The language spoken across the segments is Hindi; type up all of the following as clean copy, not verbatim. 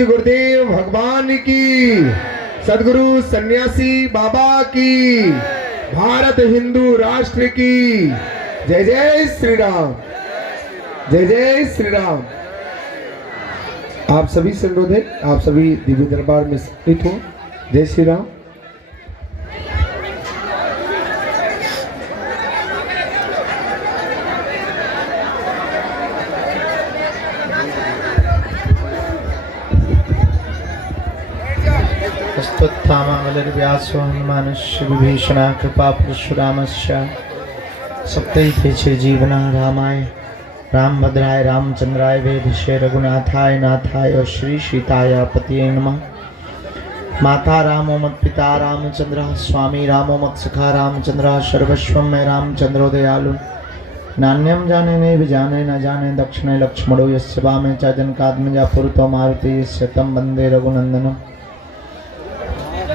गुरुदेव भगवान की, सदगुरु सन्यासी बाबा की, भारत हिंदू राष्ट्र की। जय जय श्री राम, जय जय श्री राम। आप सभी से अनुरोध है, आप सभी दिव्य दरबार में सम्मिलित हो। जय श्री राम। स्तुत्थामावलर्व्यासो हनुमानस्य विभीषणा कृपा परशुरामस्य सप्तैते चिरजीवना रामाय रामभद्राय रामचंद्राय वेधसे रघुनाथाय नाथाय श्री सीताय पतये नमः। माता रामो मत पिता रामचंद्र स्वामी रामो मत सखा रामचंद्र सर्वस्वं में रामचंद्रो दयालु नान्यम जाने नैव जाने न जाने दक्षिणे लक्ष्मणो यस्य वामे च जनकात्मजा पुरतो मारुति यस्य तं वन्दे रघुनंदनम्।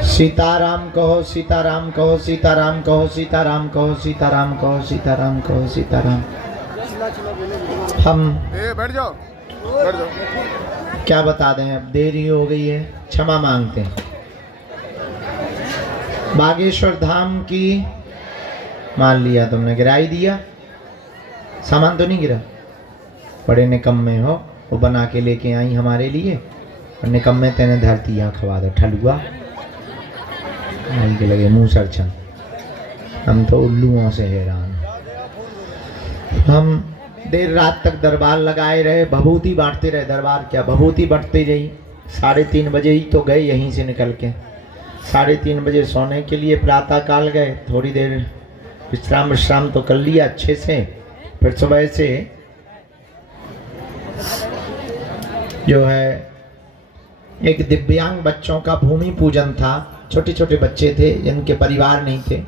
सीताराम कहो सीताराम कहो सीताराम कहो सीताराम कहो सीताराम कहो सीताराम कहो सीताराम। हम बैठ जाओ क्या बता दें, अब देरी हो गई है, क्षमा मांगते हैं। बागेश्वर धाम की मान लिया तुमने, गिराई दिया, सामान तो नहीं गिरा। बड़े निकम्मे हो, वो बना के लेके आई हमारे लिए और निकम्मे तेने धरती यहाँ खवा दो ठलुआ के लगे मुंह सरछन। हम तो उल्लुओं से हैरान। हम देर रात तक दरबार लगाए रहे, भभूति बांटते रहे। दरबार क्या भभूति बांटते रही। 3:30 बजे ही तो गए यहीं से निकल के। 3:30 बजे सोने के लिए प्रातः काल गए, थोड़ी देर विश्राम तो कर लिया अच्छे से। फिर सुबह से जो है एक दिव्यांग बच्चों का भूमि पूजन था। छोटे छोटे बच्चे थे जिनके परिवार नहीं थे,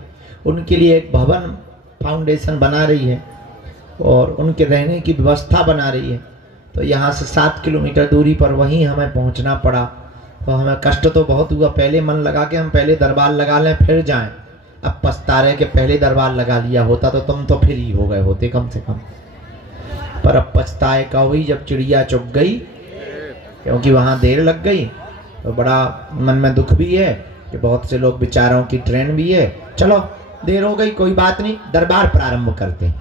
उनके लिए एक भवन फाउंडेशन बना रही है और उनके रहने की व्यवस्था बना रही है। तो यहाँ से 7 किलोमीटर दूरी पर वहीं हमें पहुँचना पड़ा। तो हमें कष्ट तो बहुत हुआ। पहले मन लगा कि हम पहले दरबार लगा लें फिर जाएं। अब पछता रहे कि पहले दरबार लगा लिया होता तो तुम तो फिर ही हो गए होते कम से कम। पर अब पछताए का हुई जब चिड़िया चुग गई, क्योंकि वहाँ देर लग गई। तो बड़ा मन में दुख भी है कि बहुत से लोग बेचारों की ट्रेन भी है। चलो देर हो गई, कोई बात नहीं, दरबार प्रारंभ करते हैं।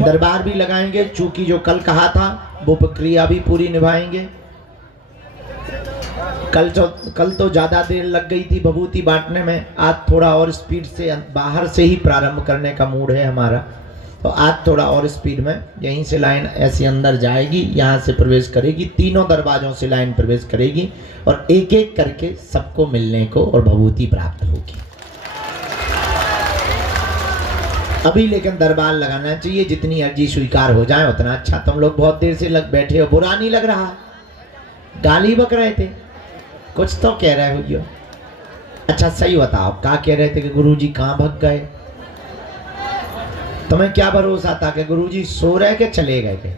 दरबार भी लगाएंगे, चूंकि जो कल कहा था वो प्रक्रिया भी पूरी निभाएंगे। कल तो ज़्यादा देर लग गई थी भभूति बांटने में। आज थोड़ा और स्पीड से, बाहर से ही प्रारंभ करने का मूड है हमारा। तो आज थोड़ा और स्पीड में, यहीं से लाइन ऐसे अंदर जाएगी, यहाँ से प्रवेश करेगी, तीनों दरवाजों से लाइन प्रवेश करेगी और एक एक करके सबको मिलने को और भभूति प्राप्त होगी। अभी लेकिन दरबार लगाना चाहिए, जितनी अर्जी स्वीकार हो जाए उतना अच्छा। तुम लोग बहुत देर से बैठे हो, बुरा नहीं लग रहा। गाली बक रहे थे, कुछ तो कह रहे हो। अच्छा सही बताओ, क्या कह रहे थे कि गुरुजी कहाँ भग गए? तुम्हें क्या भरोसा था कि गुरुजी सो रहे के चले गए के?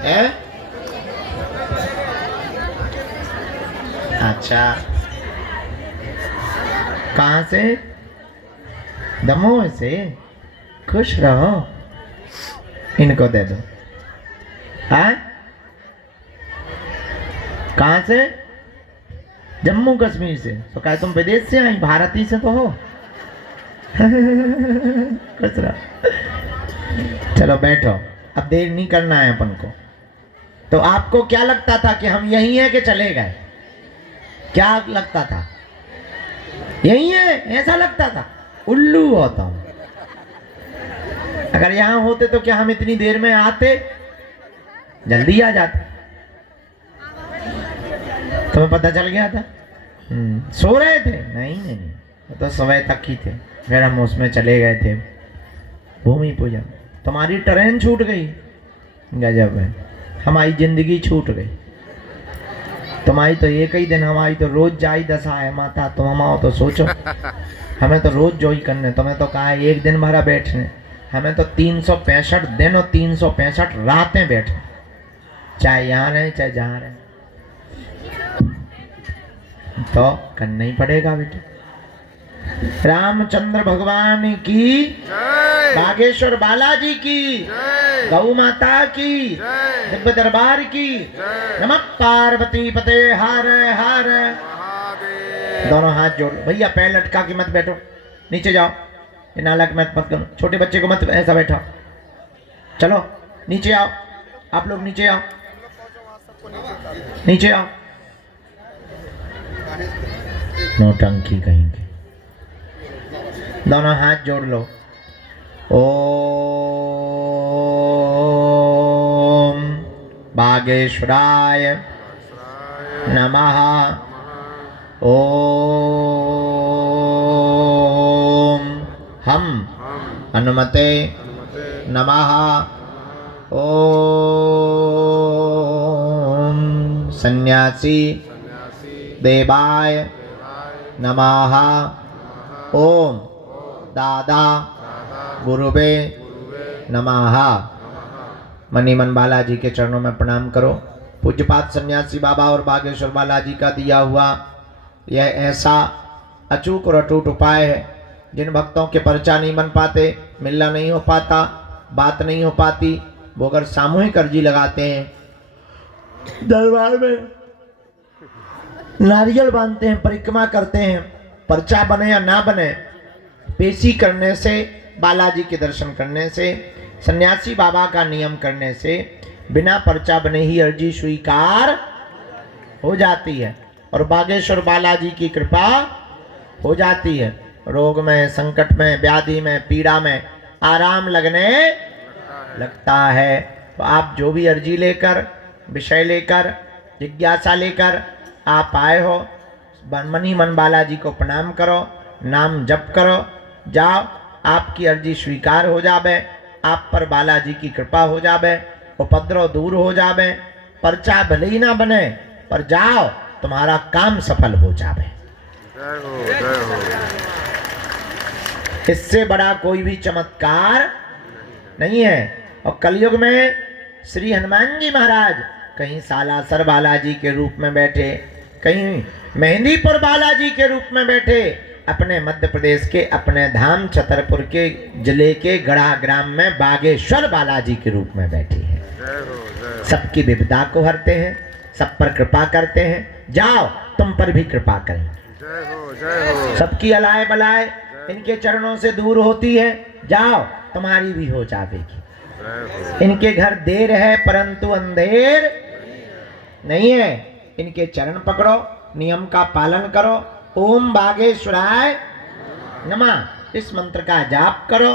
हैं? अच्छा, कहाँ से? दमोह से। खुश रहो, इनको दे दो। हैं? कहाँ से? जम्मू कश्मीर से। तो क्या तुम विदेश से आई? भारती से तो हो। चलो बैठो, अब देर नहीं करना है अपन को। तो आपको क्या लगता था कि हम यहीं हैं कि चले गए? क्या लगता था? यहीं है ऐसा लगता था? उल्लू होता हूं। अगर यहां होते तो क्या हम इतनी देर में आते? जल्दी आ जाते। तुम्हें पता चल गया था? सो रहे थे? नहीं, तो सुबह तक ही थे। फिर हम उसमें चले गए थे भूमि पूजन। तुम्हारी ट्रेन छूट गई, गजब है। हमारी जिंदगी छूट गई। तुम्हारी तो एक ही दिन, हमारी तो रोज जाई दशा है माता। तुम हम आओ तो सोचो, हमें तो रोज जो ही करने। तुम्हें तो कहा है एक दिन भरा बैठने, हमें तो 365 दिन और 365 रातें बैठने, चाहे यहाँ रहे चाहे जहाँ रहे। तो करना ही पड़ेगा बेटा। रामचंद्र भगवान की, बागेश्वर बालाजी की, गौ माता की, दिव्य दरबार की। नमः पार्वती पते हर हर। दोनों हाथ जोड़। भैया पैर लटका के मत बैठो, नीचे जाओ। ये नालक मत करो, छोटे बच्चे को मत ऐसा बैठो। चलो नीचे आओ, आप लोग नीचे आओ, नीचे आओ। नौटंकी कहीं की। दोनों हाथ जोड़ लो। ओम बागेश्वराय नमः। ओम हम हनुमते नमः। ओम सन्यासी देवाय नमः। ओम दादा गुरुवे नमः। मनीमन बालाजी के चरणों में प्रणाम करो। पूज्यपात सन्यासी बाबा और बागेश्वर बालाजी का दिया हुआ यह ऐसा अचूक और अटूट उपाय है, जिन भक्तों के पर्चा नहीं बन पाते, मिलना नहीं हो पाता, बात नहीं हो पाती, वो अगर सामूहिक अर्जी लगाते हैं, दरबार में नारियल बांधते हैं, परिक्रमा करते हैं, पर्चा बने या ना बने, पेशी करने से, बालाजी के दर्शन करने से, सन्यासी बाबा का नियम करने से बिना पर्चा बने ही अर्जी स्वीकार हो जाती है और बागेश्वर बालाजी की कृपा हो जाती है। रोग में, संकट में, व्याधि में, पीड़ा में आराम लगने लगता है। तो आप जो भी अर्जी लेकर, विषय लेकर, जिज्ञासा लेकर आप आए हो, मनी मन बालाजी को प्रणाम करो, नाम जप करो, जाओ, आपकी अर्जी स्वीकार हो जावे, आप पर बालाजी की कृपा हो जावे, उपद्रव दूर हो जावे, पर्चा भले ही ना बने पर जाओ, तुम्हारा काम सफल हो जावे। इससे बड़ा कोई भी चमत्कार नहीं है। और कलयुग में श्री हनुमान जी महाराज कहीं सालासर बालाजी के रूप में बैठे, कहीं मेहंदीपुर बालाजी के रूप में बैठे, अपने मध्य प्रदेश के अपने धाम छतरपुर के जिले के गढ़ा ग्राम में बागेश्वर बालाजी के रूप में बैठे हैं। सबकी विपदा को हरते हैं, सब पर कृपा करते हैं। जाओ, तुम पर भी कृपा करें। सबकी अलाय बलाय इनके चरणों से दूर होती है। जाओ, तुम्हारी भी हो जाएगी। इनके घर देर है परंतु अंधेर नहीं है। इनके चरण पकड़ो, नियम का पालन करो। ओम बागेश्वराय नमः इस मंत्र का जाप करो।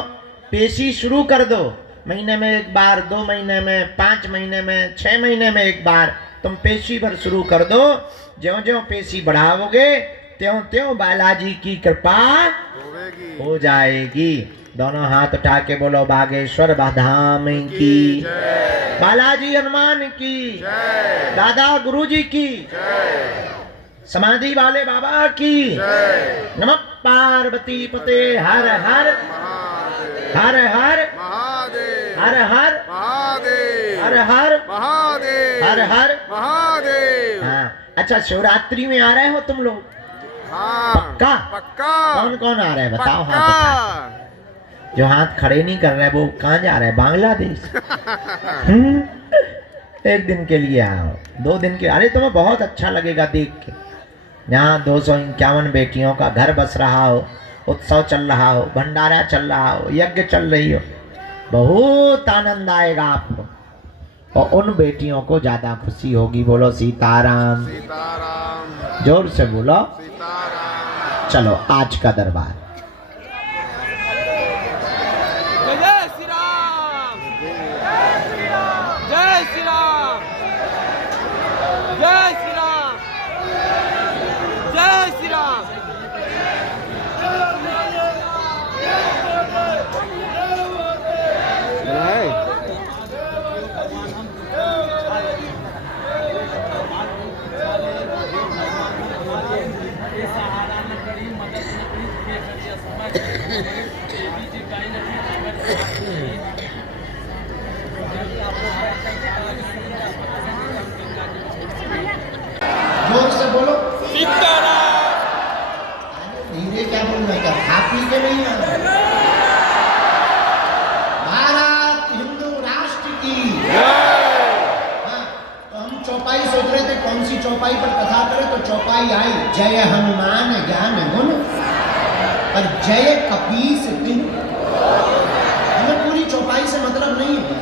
पेशी शुरू कर दो। महीने में एक बार, 2 महीने में, 5 महीने में, 6 महीने में एक बार तुम पेशी भर शुरू कर दो। ज्यों ज्यों पेशी बढ़ाओगे त्यों त्यों बालाजी की कृपा हो जाएगी। दोनों हाथ उठा के बोलो बागेश्वर धाम की, बालाजी हनुमान की, दादा गुरुजी की, समाधि वाले बाबा की। नमः पार्वती पते हर हर हर हर हर हर हर हर हर हर महादेव। हाँ, अच्छा शिवरात्रि में आ रहे हो तुम लोग? पक्का पक्का। कौन कौन आ रहे हैं बताओ? हाथ जो हाथ खड़े नहीं कर रहे वो कहाँ जा रहे हैं? बांग्लादेश। एक दिन के लिए आओ, 2 दिन के। अरे तुम्हें बहुत अच्छा लगेगा देख के। यहाँ 251 बेटियों का घर बस रहा हो, उत्सव चल रहा हो, भंडारा चल रहा हो, यज्ञ चल रही हो, बहुत आनंद आएगा आपको। और उन बेटियों को ज्यादा खुशी होगी। बोलो सीताराम, सीताराम। जोर से बोलो सीताराम। चलो आज का दरबार। जय श्री राम, जय श्री राम, जय श्री राम, जय श्री राम, जय श्री राम। जोर से बोलो सीताराम। धीरे क्या बोलना क्या? कौन सी चौपाई पर कथा करें, तो चौपाई आई जय हनुमान ज्ञान गुण पर जय कपीस तिन्ह। हमें पूरी चौपाई से मतलब नहीं है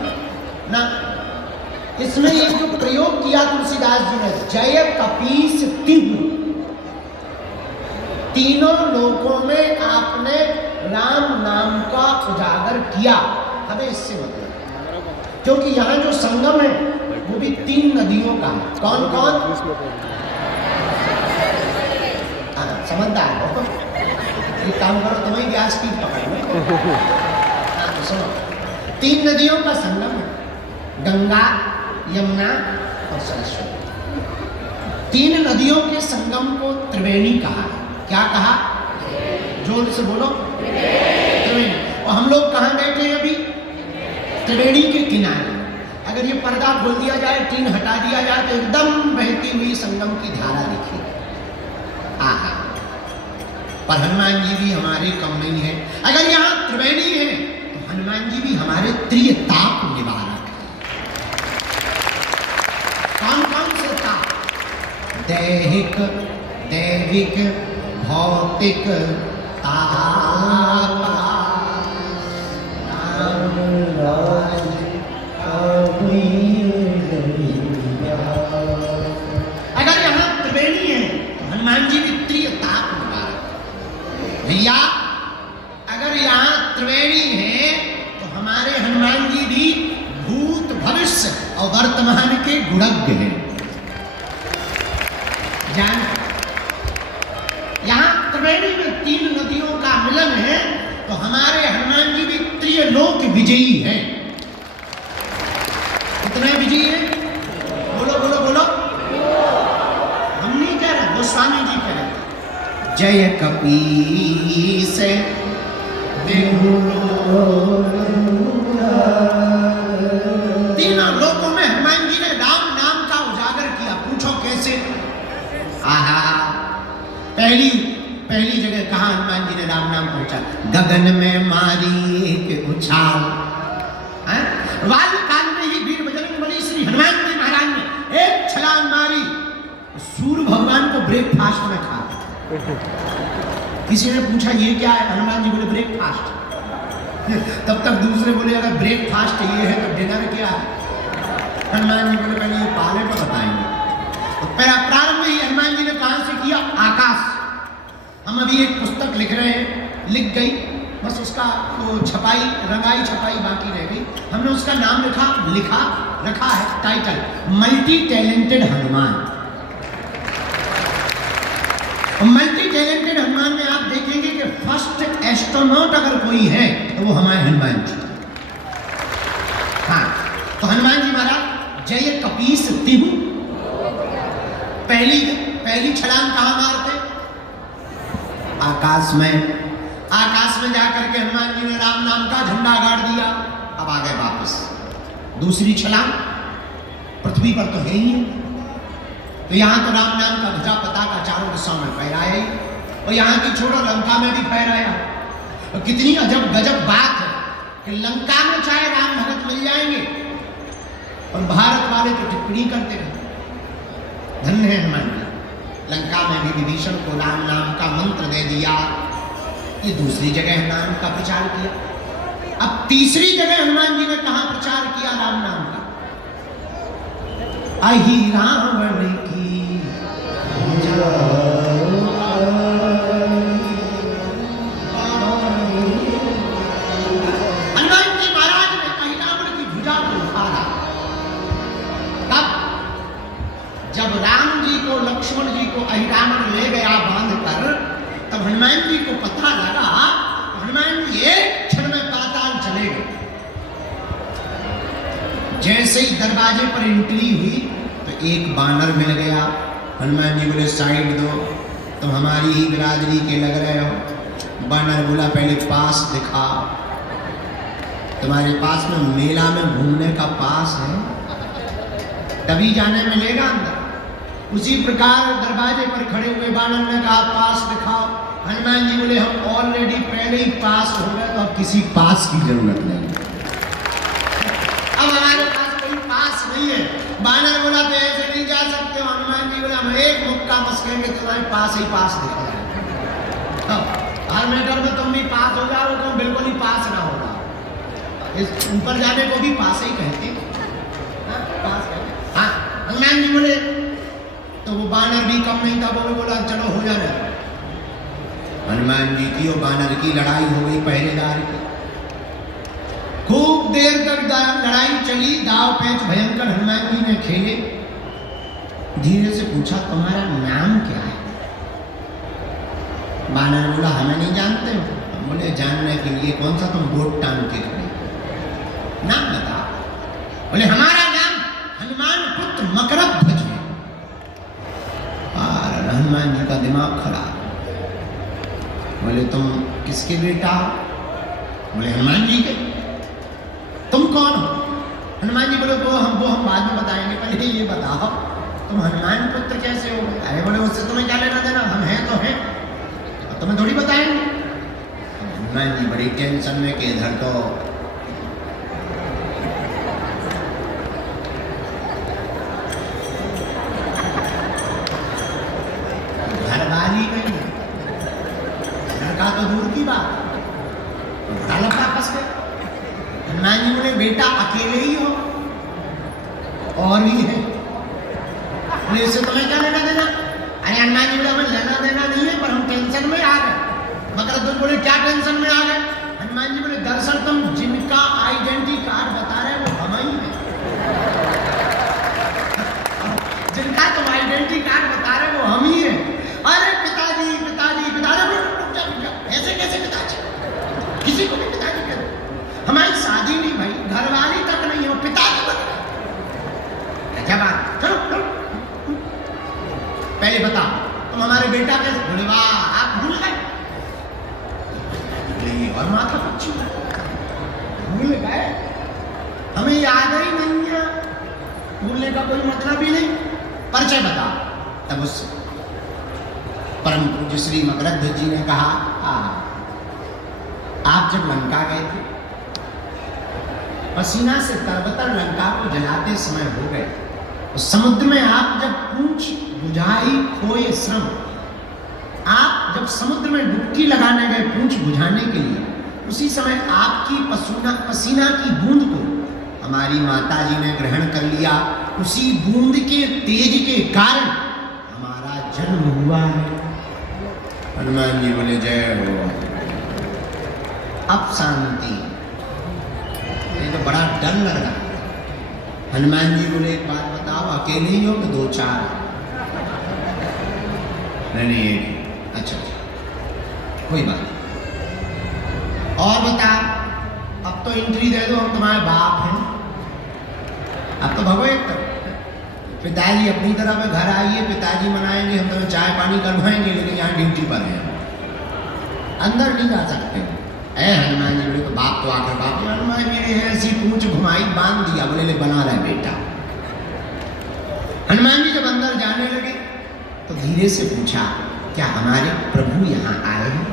ना, इसमें एक जो प्रयोग किया तुलसीदास जी ने, जय कपीस तिन्ह, तीनों लोकों में आपने राम नाम का उजागर किया। हमें इससे मतलब, क्योंकि यहाँ जो संगम है वो भी 3 नदियों का है। कौन कौन? समझदार हो, ये काम करो, तुम्हें गैस की पकड़ लो। तो सुनो, 3 नदियों का संगम है, गंगा, यमुना और सरस्वती। 3 नदियों के संगम को त्रिवेणी कहा। क्या कहा? जोर से बोलो, त्रिवेणी। और हम लोग कहाँ बैठे हैं अभी? त्रिवेणी के किनारे। अगर ये पर्दा खोल दिया जाए, टीन हटा दिया जाए, तो एकदम बहती हुई संगम की धारा दिखी। आहा, पर हनुमान जी भी हमारे कम नहीं है। अगर यहाँ त्रिवेणी है तो हनुमान जी भी हमारे त्रिताप निवारक है। कौन कौन से ताप? दैहिक, दैविक, भौतिक ताप। अगर यहाँ त्रिवेणी है तो हनुमान जी भी त्रिताप निवारक। भैया अगर यहाँ त्रिवेणी है तो हमारे हनुमान जी भी भूत, भविष्य और वर्तमान के गुणज्ञ हैं। जान, यहाँ त्रिवेणी में 3 नदियों का मिलन है, तो हमारे हनुमान जी भी त्रिलोक विजयी हैं। कितने विजयी हैं? बोलो बोलो बोलो। हम नहीं कह रहे, गोस्वामी जी कह रहे। जय कपीस तीनों लोकों में हनुमान जी ने राम नाम का उजागर किया। पूछो कैसे? आहा, पहली जगह कहाँ हनुमान जी ने राम नाम पहुंचा? गगन में मारी एक उछाल। वायु काल में ही वीर बजरंगबली श्री हनुमान जी महाराज ने एक छलांग मारी, सूर्य भगवान को ब्रेकफास्ट में खा। किसी ने पूछा ये क्या है? हनुमान जी बोले ब्रेकफास्ट। तब तक दूसरे बोले अगर ब्रेकफास्ट ये है तो डिनर क्या है? हनुमान जी बोले पहले ये पाले तो बताएंगे। तो पहला प्रारंभ ही हनुमान जी ने कहां से किया? आकाश। हम अभी एक पुस्तक लिख रहे हैं, लिख गई, बस उसका तो छपाई, रंगाई छपाई बाकी रह गई। हमने उसका नाम रखा है title, multi talented Hanuman. Multi talented Hanuman में आप देखेंगे कि फर्स्ट एस्ट्रोनॉट अगर कोई है तो वो हमारे हनुमान जी। हाँ, तो हनुमान जी महाराज जय कपीस तिहु, पहली छलांग कहाँ मारते? आकाश में। आकाश में जाकर के हनुमान जी ने राम नाम का झंडा गाड़ दिया। अब आ गए वापस। दूसरी छलांग पृथ्वी पर तो है ही है, तो यहाँ तो राम नाम का ध्वजा पताका चारों दिशाओं में फहराया ही, और यहाँ की छोड़ो लंका में भी फहराया। और कितनी अजब गजब बात है कि लंका में चाहे राम भगत मिल जाएंगे और भारत वाले तो टिप्पणी करते रहे। धन्य है हनुमान जी, लंका में भी विभीषण को राम नाम का मंत्र दे दिया। ये दूसरी जगह नाम का प्रचार किया। अब तीसरी जगह हनुमान जी ने कहां प्रचार किया राम नाम का? अहि रावण की हनुमान जी महाराज ने अहि रावण की भुजा को उठाया। तब जब राम जी को, लक्ष्मण जी को अहि रावण ले गया बांध कर, तब हनुमान जी को पता लगा, हनुमान जी एक क्षण में पाताल चले गए। जैसे ही दरवाजे पर एंट्री हुई तो एक बानर मिल गया। हनुमान जी बोले साइड दो, तुम हमारी ही बिरादरी के लग रहे हो। बानर बोला पहले पास दिखा, तुम्हारे पास में मेला में घूमने का पास है, तभी जाने मिलेगा अंदर। उसी प्रकार दरवाजे पर खड़े हुए बानर ने कहा पास दिखाओ। हनुमान जी बोले हम ऑलरेडी पहले ही पास हो गए, तो अब किसी पास की जरूरत नहीं। अब हमारे पास कोई पास नहीं है। बानर बोला तो ऐसे नहीं जा सकते हो। हनुमान जी बोला हम एक मुक्का मस्केंगे तुम्हारे पास ही पास दिखा जाए। हर मैटर में तुम भी पास हो जाओ, तुम बिल्कुल ही पास ना होगा। इस ऊपर जाने को भी पास ही कहते हैं। हाँ, हनुमान जी बोले तो वो बानर भी कम नहीं था, वो भी बोला चलो हो जाना। हनुमान जी की और बानर की लड़ाई हो गई पहरेदार की। खूब देर तक लड़ाई चली, दाव पेच भयंकर हनुमान जी ने खेले। धीरे से पूछा तुम्हारा नाम क्या है? बानर बोला हमें नहीं जानते हो। हम बोले जानने के लिए कौन सा तुम बोट टांग के खड़े, नाम बता। बोले हमारा नाम हनुमान पुत्र मकरध्वज है। और हनुमान जी का दिमाग खराब। बोले तुम किसके बेटा हो? बोले हनुमान जी के। तुम कौन हो? हनुमान जी बोले वो हम बाद में बताएंगे, पहले ये बताओ तुम हनुमान पुत्र कैसे हो? अरे बोले उससे तुम्हें क्या लेना देना, हम हैं तो हैं, तुम्हें थोड़ी बताएंगे। हनुमान जी बड़ी टेंशन में कि इधर तो घरवाली नहीं, लड़का तो दूर की बात, बड़ा लड़का फंस गया। हनुमान जी बोले बेटा अकेले ही हो और भी है? बोले इससे तुम्हें क्या लेना देना? अरे हनुमान जी बोले हमें लेना देना नहीं है, पर हम टेंशन में आ गए। मकरध्वज बोले क्या टेंशन में आ गए? हनुमान जी बोले दरअसल तुम जिनका आइडेंटिटी कार्ड बता रहे हो वो हम ही हैं। जिनका तुम आइडेंटिटी कार्ड बता रहे हो वो हम ही हैं। अरे पिताजी पिताजी पिताजी, ऐसे कैसे पिताजी? किसी को भी पिताजी कह दो। हमारी शादी नहीं भाई, घरवाली तक नहीं हो, पिताजी बन गए। क्या बात, चलो पहले बता तुम हमारे बेटा कैसे? बोले वाह आप भूल गए। और माता पक्षी भूल गए, हमें याद ही नहीं है। भूलने का कोई मतलब ही नहीं। परिचय बता। तब उस परम पूज्य श्री मकरध्वज जी ने कहा आप जब लंका गए थे, पसीना से तरबतर लंका को जलाते समय हो गए। उस समुद्र में आप जब पूंछ बुझाई खोए श्रम, आप जब समुद्र में डुबकी लगाने गए पूंछ बुझाने के लिए, उसी समय आपकी पसीना की बूंद को हमारी माता जी ने ग्रहण कर लिया। उसी बूंद के तेज के कारण हमारा जन्म हुआ है। हनुमान जी बोले जय हो। अब शांति। ये तो बड़ा डर लग रहा है। हनुमान जी बोले एक बात बताओ, अकेले ही हो कि दो चार? नहीं एक। अच्छा कोई बात। और बता, अब तो एंट्री दे दो, हम तुम्हारे बाप हैं। अब तो भगो एक पिताजी अपनी तरफ है, घर आइए पिताजी मनाएंगे, हम तुम्हें चाय पानी करवाएंगे, लेकिन यहाँ ड्यूटी पर हैं, अंदर नहीं जा सकते। ऐ हनुमान जी बोले तो बाप तो आकर बाप। हनुमान जी ने ऐसी पूंछ घुमाई, बांध दिया, बोले ले बना रहा बेटा। हनुमान जी जब अंदर जाने लगे तो धीरे से पूछा क्या हमारे प्रभु यहाँ आए हैं?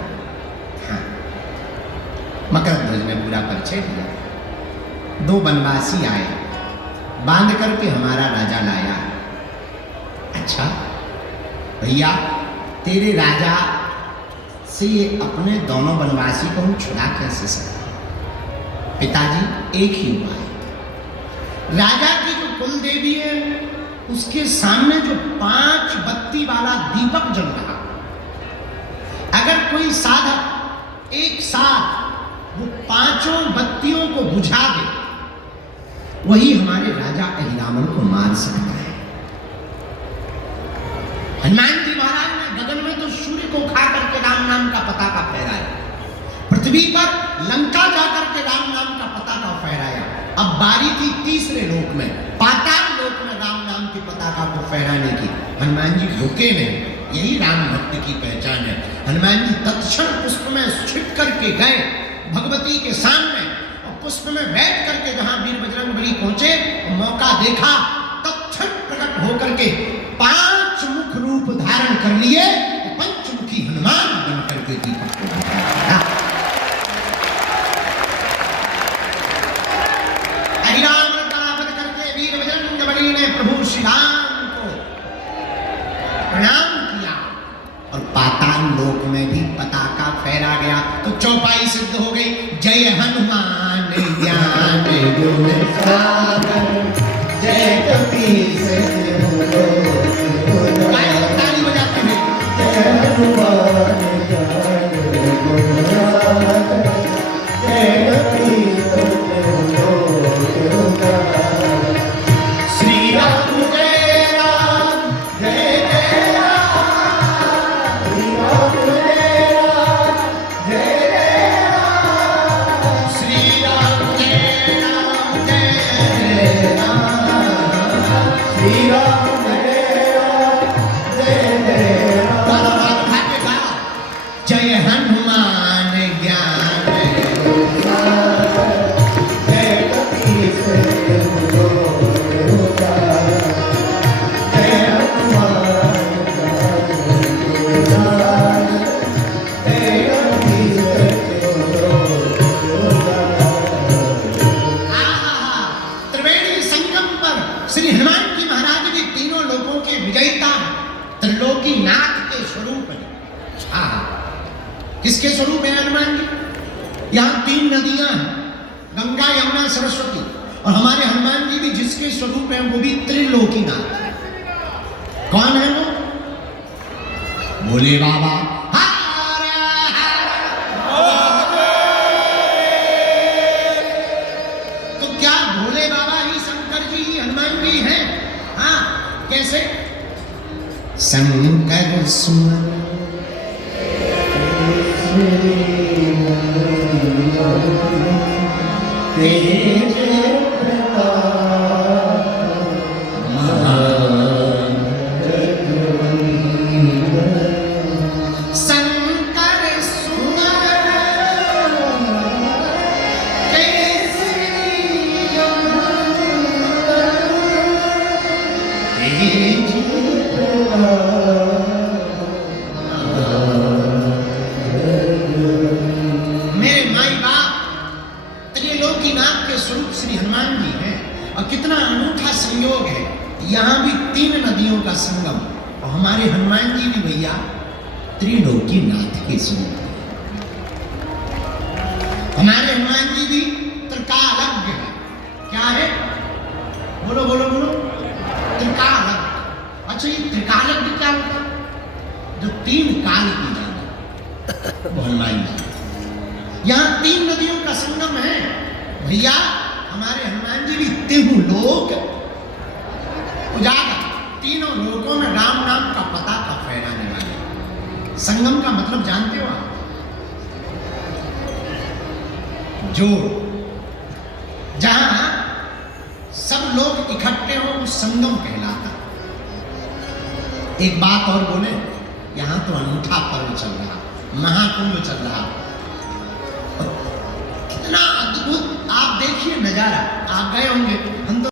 हाँ। मकरध्वज ने पूरा परिचय दिया। दो बनवासी आए, बांध करके हमारा राजा लाया। अच्छा भैया, तेरे राजा से अपने दोनों बनवासी को हम छुड़ा कैसे सकते? पिताजी एक ही उपाय, राजा की जो कुल देवी है उसके सामने जो 5 बत्ती वाला दीपक जल रहा, अगर कोई साधक एक साथ वो 5 बत्तियों को बुझा दे, वही हमारे राजा अहिरावण को मार सकता है। हनुमान जी महाराज ने गगन में तो सूर्य को खा करके राम नाम का पताका फहराया, पृथ्वी पर लंका जाकर के राम नाम का पताका फहराया। अब बारी थी तीसरे लोक में, पाताल लोक में राम नाम के पताका को फहराने की। हनुमान जी रुके नहीं, यही राम भक्ति की पहचान है। हनुमान जी तत्क्षण पुष्प में छिप करके गए भगवती के सामने, और पुष्प में बैठ करके जहां वीर बजरंगबली पहुंचे, मौका देखा, तत्क्षण प्रकट होकर के 5 मुख रूप धारण कर लिए, पंचमुखी हनुमान बन करके दीपक को बुझाया। अहिरावण का वध करके वीर प्रणाम किया और पाताल लोक में भी पताका फहरा गया। तो चौपाई सिद्ध हो गई। जय हनुमान ज्ञान गुण सागर, जय कपीस ताली बजाते हैं। जय हनुमान ज्ञान गुण सागर, जय कपीस श्री राम जय राम जय जय राम, श्री राम जय राम जय जय राम, श्री राम जय राम जय जय राम, श्री राम जय राम जय जय राम। जय हनुमान ज्ञान गुण सागर, जय कपीस श्री हनुमान जी महाराज भी तीनों लोगों के विजयता त्रिलोकी नाथ के स्वरूप है। किसके स्वरूप है हनुमान जी? यहाँ तीन नदियां हैं, गंगा यमुना सरस्वती, और हमारे हनुमान जी भी जिसके स्वरूप हैं वो भी त्रिलोकी नाथ है। कौन है वो? बोले बाबा तो क्या भोले बाबा ही शंकर जी ही हनुमान जी हैं? हाँ, कैसे? शंकर सुमन तेज मेरे माई बाप त्रिलोकीनाथ के स्वरूप श्री हनुमान जी हैं। और कितना अनूठा संयोग है, यहाँ भी तीन नदियों का संगम, और हमारे हनुमान जी भी भैया त्रिलोकीनाथ के स्वरूप हैं। हमारे हनुमान जी भी त्रिकालज्ञ है। क्या है? बोलो बोलो बोलो। त्रिकालज्ञ। अच्छा, ये त्रिकालज्ञ क्या होता है? जो तीन काल की जाने वो हनुमान जी। यहाँ तीन नदियों का संगम है भैया। हमारे हनुमान जी भी तीनों लोक उजागर, तीनों लोकों में राम नाम का पताका फहराने वाले। संगम का मतलब जानते हो आप? जो जहां सब लोग इकट्ठे हो उस संगम कहलाता। एक बात और बोले, यहां तो अनूठा पर्व चल रहा, महाकुंभ चल रहा। कितना अद्भुत आप देखिए नजारा। आप गए होंगे, हम तो